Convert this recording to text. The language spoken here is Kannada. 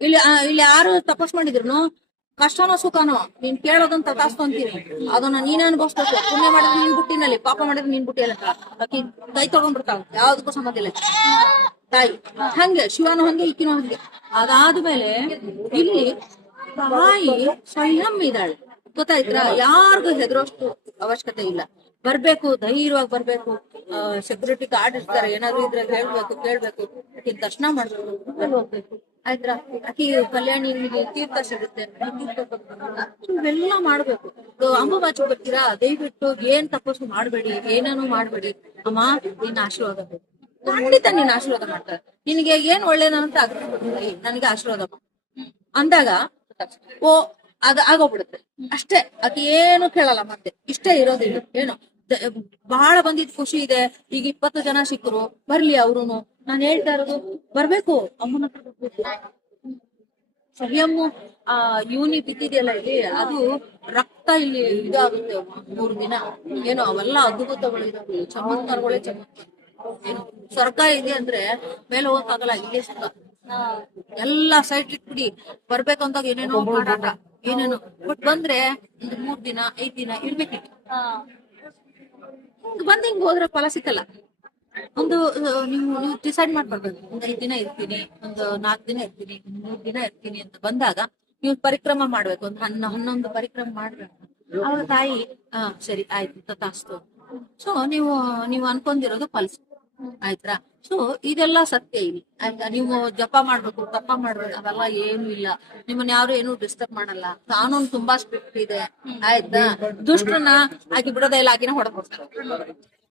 ಇಲ್ಲಿ ಯಾರು ತಪಸ್ ಮಾಡಿದ್ರು ಕಷ್ಟನೋ ಸುಖನೋ ನೀನ್ ಕೇಳೋದನ್ನ ತತಾಸ್ಕೊಂತೀನಿ, ಅದನ್ನ ನೀನೇ ಅನ್ಭವಿಸ್ಬೇಕು. ಪುಣ್ಯ ಮಾಡಿದ್ರೆ ನೀನ್ ಬುಟ್ಟಿನಲ್ಲಿ, ಪಾಪ ಮಾಡಿದ್ರೆ ನೀನ್ ಬುಟ್ಟಿಯಲ್ಲ. ಆಕಿ ಕೈ ತಗೊಂಡ್ಬಿಡ್ತಾಳ, ಯಾವ್ದಕ್ಕೂ ಸಂಬಂಧ ಇಲ್ಲ ತಾಯಿ. ಹಂಗೆ ಶಿವನು ಹಂಗೆ, ಈಕಿನೂ ಹಂಗೆ. ಅದಾದ್ಮೇಲೆ ಇಲ್ಲಿ ತಾಯಿ ಸ್ವಯಂ ಇದ್ದಾಳೆ, ಗೊತ್ತಾಯ್ತಾ? ಯಾರಿಗೂ ಹೆದರೋಷ್ಟು ಅವಶ್ಯಕತೆ ಇಲ್ಲ. ಬರ್ಬೇಕು, ಧೈರ್ಯವಾಗಿ ಬರ್ಬೇಕು. ಸೆಕ್ಯೂರಿಟಿ ಗಾರ್ಡ್ ಇರ್ತಾರೆ, ಏನಾದ್ರು ಇದ್ರೆ ಹೇಳ್ಬೇಕು, ಕೇಳ್ಬೇಕು, ಆಕಿನ ದರ್ಶನ ಮಾಡ್ಬೇಕು, ಹೋಗ್ಬೇಕು. ಆಯ್ತಾ? ಆಕಿ ಕಲ್ಯಾಣಿ ತೀರ್ಥ ಸಿಗುತ್ತೆ, ಇವೆಲ್ಲ ಮಾಡ್ಬೇಕು. ಅಂಬುಬಾಚಿ ಬರ್ತೀರಾ, ದಯವಿಟ್ಟು ಏನ್ ತಪಸ್ಸು ಮಾಡ್ಬೇಡಿ, ಏನೇನು ಮಾಡ್ಬೇಡಿ. ಅಮ್ಮ ನಿನ್ನ ಆಶೀರ್ವಾದ ಬೇಕು, ಖಂಡಿತ ನಿನ್ನ ಆಶೀರ್ವಾದ ಮಾಡ್ತಾರೆ. ನಿನಗೆ ಏನ್ ಒಳ್ಳೇದಂತ ನನಗೆ ಆಶೀರ್ವಾದ ಅಂದಾಗ ಓ ಆಗೋಗ್ಬಿಡುತ್ತೆ ಅಷ್ಟೇ. ಅದ್ ಏನು ಕೇಳಲ್ಲ, ಮತ್ತೆ ಇಷ್ಟೇ ಇರೋದಿಲ್ಲ. ಏನು ಬಹಳ ಬಂದಿದ್ ಖುಷಿ ಇದೆ. ಈಗ 20 ಜನ ಸಿಕ್ಕರು, ಬರ್ಲಿ ಅವ್ರುನು. ನಾನ್ ಹೇಳ್ತಾ ಇರೋದು ಬರ್ಬೇಕು, ಅಮ್ಮನ ಹತ್ರ ಬರ್ಬೇಕು. ಸ್ವಯಂ ಯೂನಿ ಬಿದ್ದಿದೆಯಲ್ಲ ಇಲ್ಲಿ, ಅದು ರಕ್ತ ಇಲ್ಲಿ ಇದಾಗುತ್ತೆ 3 ದಿನ. ಏನೋ ಅವೆಲ್ಲ ಅದ್ಭುತಗಳು, ಚಮತ್ಕಾರಗಳೇ ಚಮತ್ಕಾರ. ಏನು ಸ್ವರ್ಗ ಇದೆ ಅಂದ್ರೆ ಮೇಲೆ ಹೋಗಕ್ಕಾಗಲ್ಲ, ಇಲ್ಲೇ ಸುತ್ತ ಎಲ್ಲ ಸೈಟ್ ಇಟ್ಬಿಡಿ. ಬರ್ಬೇಕಂದಾಗ ಏನೇನೋ ಮಾರಾಟ, ಏನೇನೋ. ಬಟ್ ಬಂದ್ರೆ 3 ದಿನ 5 ದಿನ ಇರ್ಬೇಕಿತ್ತು. ಬಂದ್ ಹಿಂಗ್ ಹೋದ್ರೆ ಫಲ ಸಿಕ್ಕಲ್ಲ. ಒಂದು ನೀವು ಡಿಸೈಡ್ ಮಾಡ್ಬಾರ್ದು, ಒಂದ್ 5 ದಿನ ಇರ್ತೀನಿ, ಒಂದು 4 ದಿನ ಇರ್ತೀನಿ, 3 ದಿನ ಇರ್ತೀನಿ ಅಂತ ಬಂದಾಗ ನೀವು ಪರಿಕ್ರಮ ಮಾಡ್ಬೇಕು. ಒಂದು 11 ಪರಿಕ್ರಮ ಮಾಡ್ಬೇಕು. ಅವಾಗ ತಾಯಿ ಸರಿ ಆಯ್ತು ತಥಾಸ್ತು. ಸೊ ನೀವು ಅನ್ಕೊಂಡಿರೋದು ಫಲಿಸ್, ಆಯ್ತಾ? ಸೊ ಇದೆಲ್ಲ ಸತ್ಯ ಇಲ್ಲಿ, ಆಯ್ತಾ? ನೀವು ಜಪ ಮಾಡ್ಬೇಕು, ತಪ ಮಾಡ್ಬೇಕು, ಅವೆಲ್ಲ ಏನು ಇಲ್ಲ. ನಿಮ್ಮನ್ನ ಯಾರು ಏನು ಡಿಸ್ಟರ್ಬ್ ಮಾಡಲ್ಲ. ಕಾನೂನು ತುಂಬಾ ಸ್ಟ್ರಿಕ್ಟ್ ಇದೆ, ಆಯ್ತಾ? ದುಷ್ಟರನ್ನ ಆಗಿ ಬಿಡೋದೇ ಇಲ್ಲ, ಆಗಿನ ಹೊಡೆದ್ಬಿಡ್ತಾರೆ.